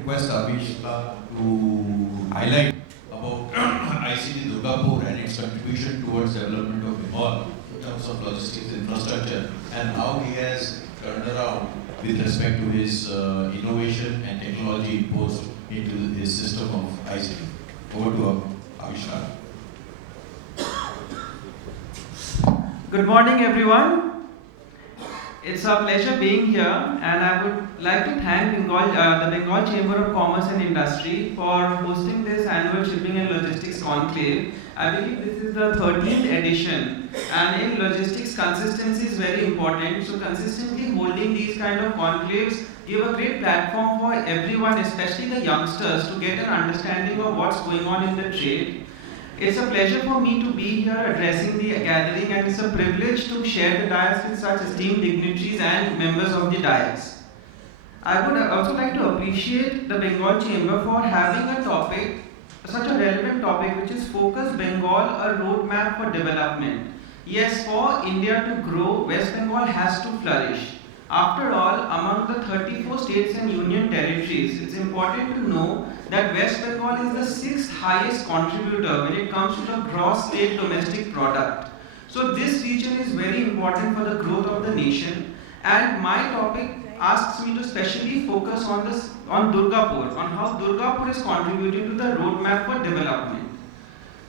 request Avishkar to highlight about ICD Durgapur and its contribution towards development of Bengal in terms of logistics infrastructure and how he has turned around with respect to his innovation and technology imposed into his system of ICD. Over to Avishkar. Good morning, everyone. It's a pleasure being here, and I would like to thank the Bengal Chamber of Commerce and Industry for hosting this annual Shipping and Logistics Conclave. I believe this is the 13th edition, and in logistics, consistency is very important. So consistently holding these kind of conclaves give a great platform for everyone, especially the youngsters, to get an understanding of what's going on in the trade. It's a pleasure for me to be here addressing the gathering, and it's a privilege to share the dais with such esteemed dignitaries and members of the dais. I would also like to appreciate the Bengal Chamber for having a topic, such a relevant topic, which is Focus Bengal A Roadmap for Development. Yes, for India to grow, West Bengal has to flourish. After all, among the 34 states and union territories, it's important to know that West Bengal is the 6th highest contributor when it comes to the gross state domestic product. So this region is very important for the growth of the nation, and my topic asks me to specially focus on Durgapur, on how Durgapur is contributing to the roadmap for development.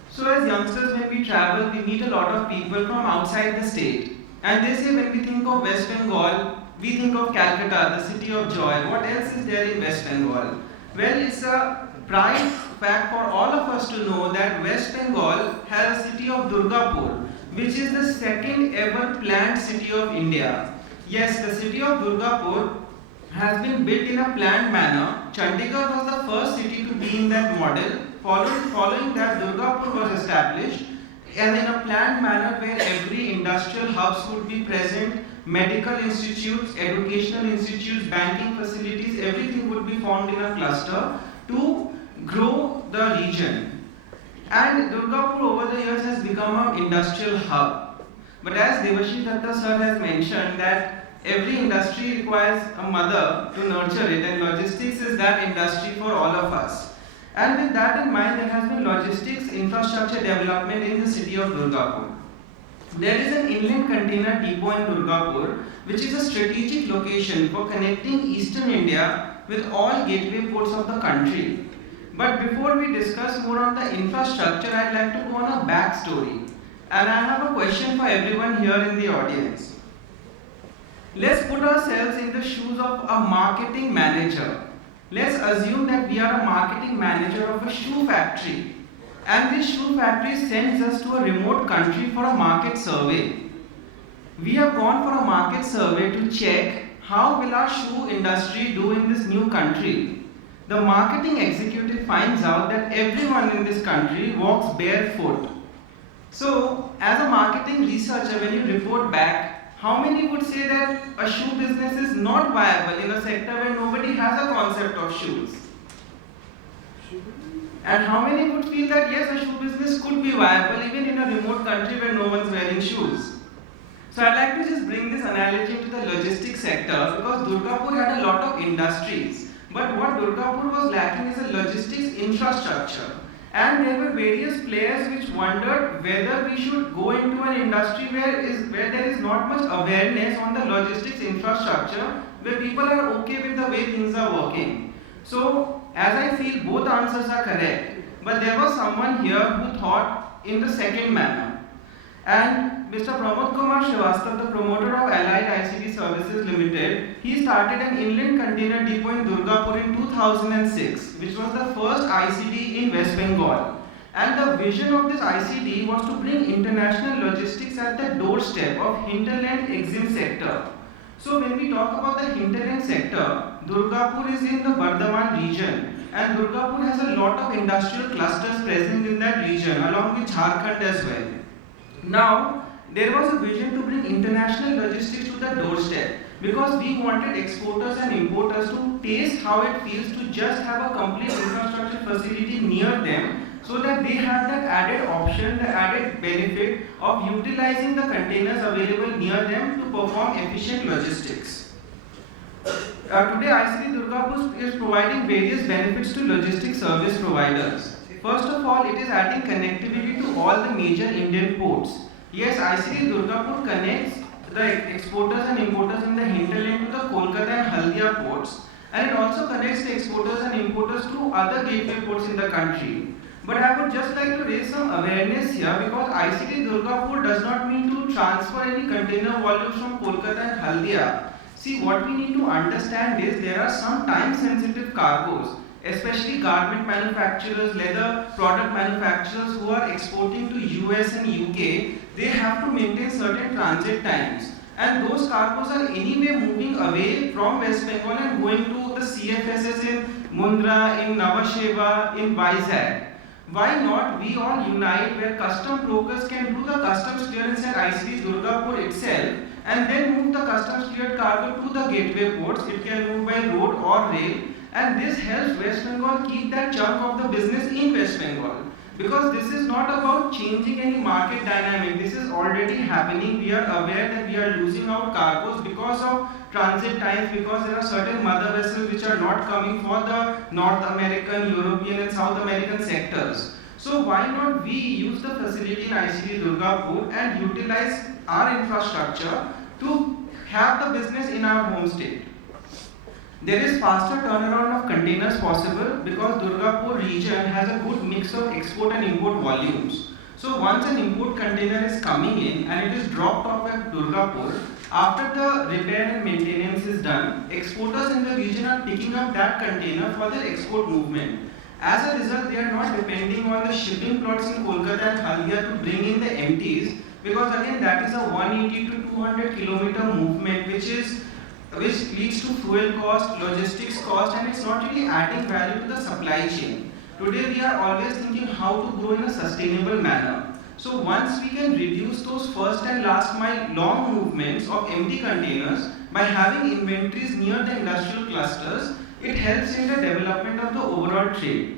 So as youngsters, when we travel, we meet a lot of people from outside the state, and they say when we think of West Bengal, we think of Calcutta, the city of joy. What else is there in West Bengal? Well, it's a pride fact for all of us to know that West Bengal has a city of Durgapur, which is the second ever planned city of India. Yes, the city of Durgapur has been built in a planned manner. Chandigarh was the first city to be in that model. Following that, Durgapur was established, and in a planned manner where every industrial hubs would be present, medical institutes, educational institutes, banking facilities, everything would be formed in a cluster to grow the region. And Durgapur over the years has become an industrial hub. But as Devashish Datta sir has mentioned that every industry requires a mother to nurture it, and logistics is that industry for all of us. And with that in mind, there has been logistics infrastructure development in the city of Durgapur. There is an inland container depot in Durgapur, which is a strategic location for connecting eastern India with all gateway ports of the country. But before we discuss more on the infrastructure, I'd like to go on a backstory. And I have a question for everyone here in the audience. Let's put ourselves in the shoes of a marketing manager. Let's assume that we are a marketing manager of a shoe factory, and this shoe factory sends us to a remote country for a market survey. We have gone for a market survey to check how will our shoe industry do in this new country. The marketing executive finds out that everyone in this country walks barefoot. So, as a marketing researcher, when you report back, how many would say that a shoe business is not viable in a sector where nobody has a concept of shoes? And how many would feel that yes, a shoe business could be viable even in a remote country where no one's wearing shoes? So I'd like to just bring this analogy to the logistics sector, because Durgapur had a lot of industries. But what Durgapur was lacking is a logistics infrastructure. And there were various players which wondered whether we should go into an industry where there is not much awareness on the logistics infrastructure, where people are okay with the way things are working. So, as I feel both answers are correct, but there was someone here who thought in the second manner. And Mr. Avishkar Srivastava, the promoter of Allied ICD Services Limited, he started an inland container depot in Durgapur in 2006, which was the first ICD in West Bengal. And the vision of this ICD was to bring international logistics at the doorstep of hinterland EXIM sector. So when we talk about the hinterland sector, Durgapur is in the Bardhaman region, and Durgapur has a lot of industrial clusters present in that region, along with Jharkhand as well. Now, there was a vision to bring international logistics to the doorstep, because we wanted exporters and importers to taste how it feels to just have a complete infrastructure facility near them, so that they have that added option, the added benefit of utilizing the containers available near them to perform efficient logistics. Today ICT Durgapur is providing various benefits to logistics service providers. First of all, it is adding connectivity to all the major Indian ports. Yes, ICT Durgapur connects the exporters and importers in the hinterland to the Kolkata and Haldia ports, and it also connects the exporters and importers to other gateway ports in the country. But I would just like to raise some awareness here, because ICT Durgapur does not mean to transfer any container volumes from Kolkata and Haldia. See, what we need to understand is there are some time sensitive cargoes, especially garment manufacturers, leather product manufacturers who are exporting to US and UK. They have to maintain certain transit times, and those cargoes are anyway moving away from West Bengal and going to the CFSs in Mundra, in Navasheva, in Vizag. Why not we all unite, where custom brokers can do the customs clearance at ICT Durgapur itself and then move the customs cleared cargo to the gateway ports. It can move by road or rail, and this helps West Bengal keep that chunk of the business in West Bengal. Because this is not about changing any market dynamic, this is already happening. We are aware that we are losing out cargoes because of transit times, because there are certain mother vessels which are not coming for the North American, European and South American sectors. So why not we use the facility in ICT Durgapur and utilize our infrastructure to have the business in our home state. There is faster turnaround of containers possible because Durgapur region has a good mix of export and import volumes. So once an import container is coming in and it is dropped off at Durgapur, after the repair and maintenance is done, exporters in the region are picking up that container for their export movement. As a result, they are not depending on the shipping plots in Kolkata and Haldia to bring in the empties, because again that is a 180 to 200 kilometer movement which leads to fuel cost, logistics cost, and it's not really adding value to the supply chain. Today we are always thinking how to grow in a sustainable manner. So once we can reduce those first and last mile long movements of empty containers by having inventories near the industrial clusters, it helps in the development of the overall trade.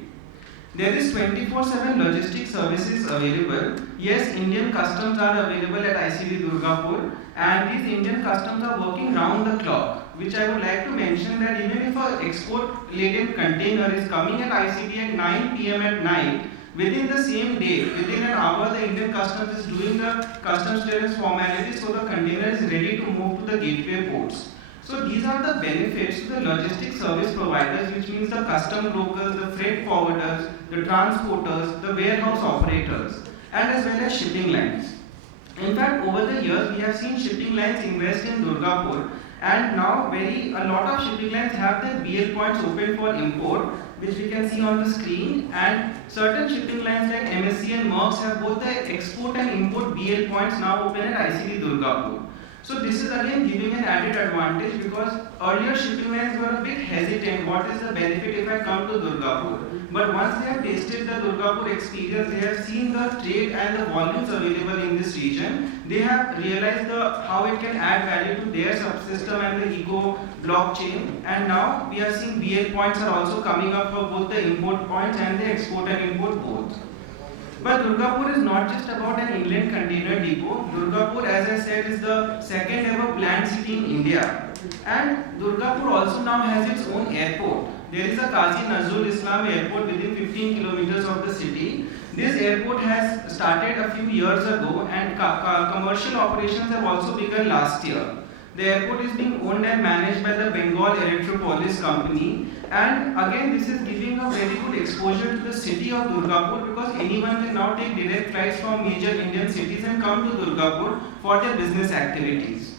There is 24/7 logistics services available. Yes, Indian customs are available at ICT Durgapur, and these Indian customs are working round the clock. Which I would like to mention that even if an export laden container is coming at ICT at 9 p.m. at night, within the same day, within an hour, the Indian customs is doing the customs clearance formalities, so the container is ready to move to the gateway ports. So these are the benefits to the logistics service providers, which means the custom brokers, the freight forwarders, the transporters, the warehouse operators, and as well as shipping lines. In fact, over the years, we have seen shipping lines invest in Durgapur, and now a lot of shipping lines have their BL points open for import, which we can see on the screen, and certain shipping lines like MSC and Merckx have both the export and import BL points now open at ICT Durgapur. So this is again giving an added advantage, because earlier shipping lines were a bit hesitant, what is the benefit if I come to Durgapur? But once they have tasted the Durgapur experience, they have seen the trade and the volumes available in this region, they have realized how it can add value to their subsystem and the eco blockchain, and now we are seeing BL points are also coming up for both the import points and the export and import both. But Durgapur is not just about an inland container depot. Durgapur, as I said, is the second ever planned city in India. And Durgapur also now has its own airport. There is a Qazi Nazrul Islam airport within 15 kilometers of the city. This airport has started a few years ago, and commercial operations have also begun last year. The airport is being owned and managed by the Bengal Electropolis company, and again this is giving a very good exposure to the city of Durgapur, because anyone can now take direct flights from major Indian cities and come to Durgapur for their business activities.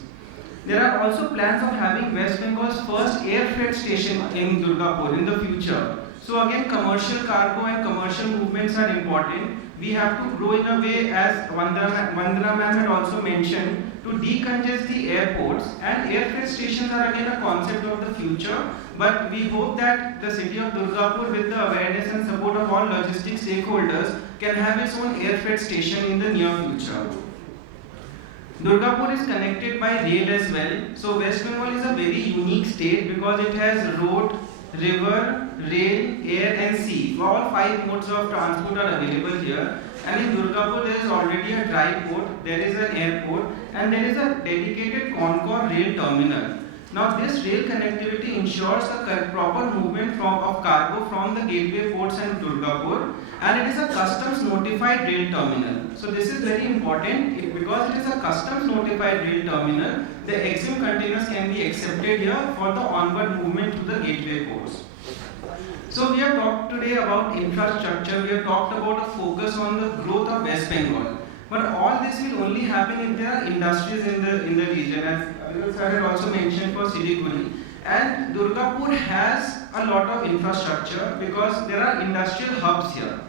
There are also plans of having West Bengal's first air freight station in Durgapur in the future. So again, commercial cargo and commercial movements are important. We have to grow in a way, as Vandana ma'am had also mentioned, to decongest the airports, and air freight stations are again a concept of the future, but we hope that the city of Durgapur, with the awareness and support of all logistics stakeholders, can have its own air freight station in the near future. Durgapur is connected by rail as well. So West Bengal is a very unique state because it has road, river, rail, air and sea. All five modes of transport are available here. And in Durgapur there is already a dry port, there is an airport, and there is a dedicated Concor rail terminal. Now this rail connectivity ensures the proper movement of cargo from the gateway ports and Durgapur, and it is a customs notified rail terminal. So this is very important because it is a customs notified rail terminal. The EXIM containers can be accepted here for the onward movement to the gateway ports. So we have talked today about infrastructure, we have talked about a focus on the growth of West Bengal. But all this will only happen if there are industries in the region, as Avishkar sir had also mentioned for Siliguri. And Durgapur has a lot of infrastructure because there are industrial hubs here.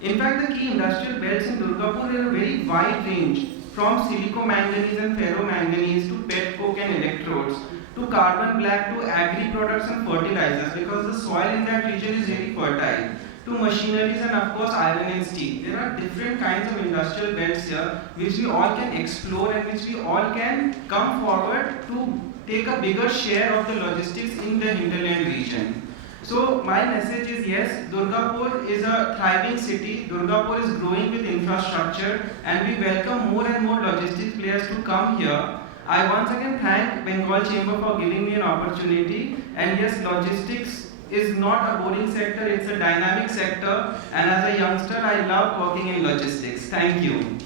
In fact, the key industrial belts in Durgapur are a very wide range, from silico-manganese and ferro-manganese to pet coke and electrodes, to carbon black, to agri-products and fertilizers, because the soil in that region is very fertile, to machineries and of course iron and steel. There are different kinds of industrial belts here which we all can explore and which we all can come forward to take a bigger share of the logistics in the hinterland region. So my message is yes, Durgapur is a thriving city, Durgapur is growing with infrastructure, and we welcome more and more logistics players to come here. I once again thank Bengal Chamber for giving me an opportunity, and yes, logistics is not a boring sector, it's a dynamic sector, and as a youngster I love working in logistics. Thank you.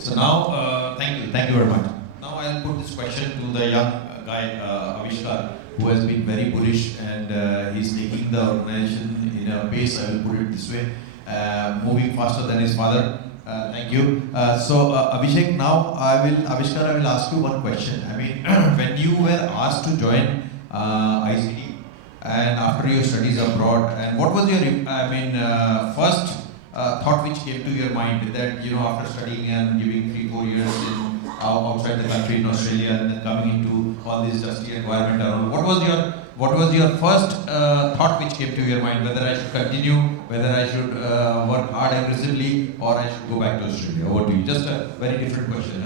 So now, thank you very much. Now I'll put this question to the young guy, Avishkar, who has been very bullish, and he's taking the organization in a pace, I will put it this way, moving faster than his father. Thank you. Abhishek, now Avishkar, I will ask you one question. I mean, when you were asked to join ICT and after your studies abroad, and what was your, first thought which came to your mind that, after studying and giving 3-4 years in outside the country in Australia and then coming into all this dusty environment around, what was your first thought which came to your mind, whether I should continue, whether I should work hard aggressively, or I should go back to Australia? Over to you. Just a very different question.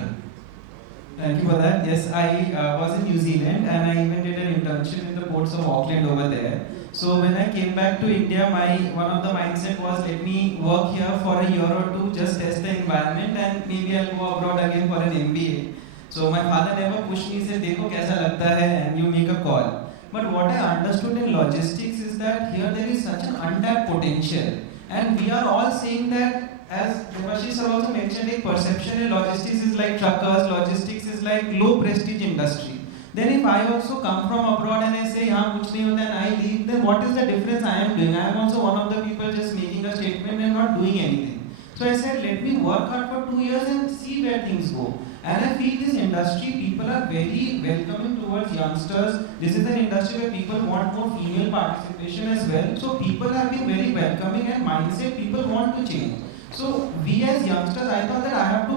Thank you for that. Yes, I was in New Zealand and I even did an internship in the ports of Auckland over there. So when I came back to India, one of the mindset was, let me work here for a year or two, just test the environment, and maybe I'll go abroad again for an MBA. So my father never pushed me, said, "Dekho kaisa lagta hai," and you make a call. But what I understood in logistics is that here there is such an untapped potential, and we are all saying that, as Devashish sir also mentioned, a perception in logistics is like truckers, logistics is like low prestige industry. Then if I also come from abroad and I say, kuch nahi hota, and I leave, then what is the difference I am doing? I am also one of the people just making a statement and not doing anything. So I said, let me work hard for 2 years and see where things go. And I feel this industry, people are very welcoming towards youngsters. This is an industry where people want more female participation as well. So people have been very welcoming, and mindset people want to change. So we as youngsters, I thought that I have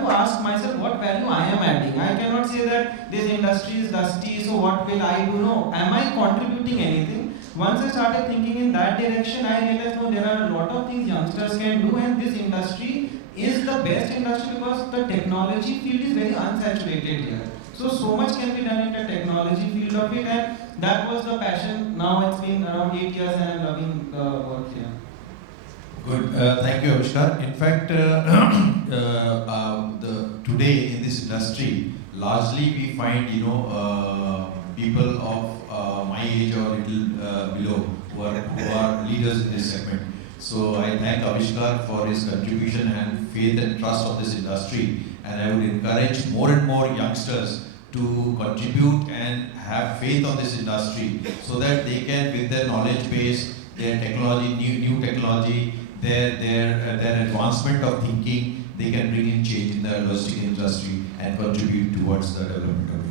to ask myself what value I am adding. I cannot say that this industry is dusty, so what will I do? No, am I contributing anything? Once I started thinking in that direction, I realized, no, there are a lot of things youngsters can do, and this industry is the best industry because the technology field is very unsaturated here. So much can be done in the technology field of it, and that was the passion. Now it's been around 8 years and I'm loving the work here. Good. Thank you, Avishkar. In fact, today in this industry, largely we find, people of my age or little below who are leaders in this segment. So I thank Avishkar for his contribution and faith and trust of this industry, and I would encourage more and more youngsters to contribute and have faith on this industry so that they can, with their knowledge base, their technology, new technology, their advancement of thinking, they can bring in change in the logistics industry and contribute towards the development of